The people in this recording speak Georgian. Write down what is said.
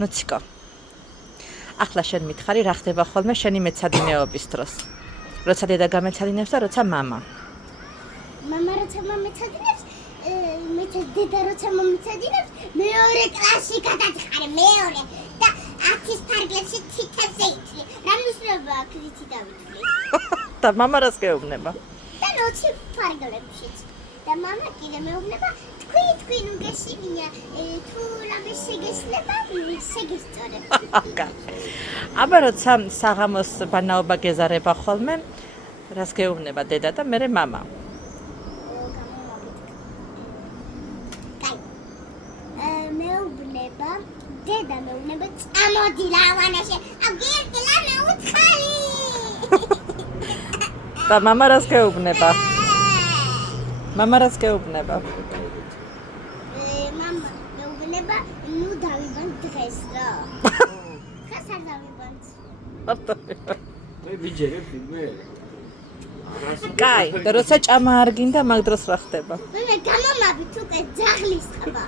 ნუციკო. ახლა შენ მითხარი რა ხდება ხოლმე შენი მეცადინეობის დროს. როცა დედა გამეცადინებს და როცა მამა. მამა როცა მომეცადინებს, მეც დედა როცა მომეცადინებს, მეორე კლასში გადაწყარე მეორე და 10-ის ფარგლებში თითებზე ითვლი. რა მნიშვნელობა აქვს იცი დავითვლი? და მამა რას გეუბნება? და 20 ფარგლებშიც. და მამა კიდე მეუბნება თქვი ნუგეშინია, თუ რამე შეგესლება, შეგესწორებ. აბა როცა საღამოს ბანაობა გეზარება ხოლმე, რას გეუბნება დედა და მერე მამა? მეუბნება, დედა მეუბნება, წამოდი ლავანაში, აგირკილა მეუცხალი. და მამა რას გეუბნება? მამა რას გეუბნება? მამა მეუბნება, ნუ დავიბან დღეს რა. დღეს არ დავიბან. მე ბიჯერები მე. კაი, და როცა ჭამა არ გინდა, მაგ დროს რა ხდება? მე გამომაბით უკვე ძაღლის ხმა.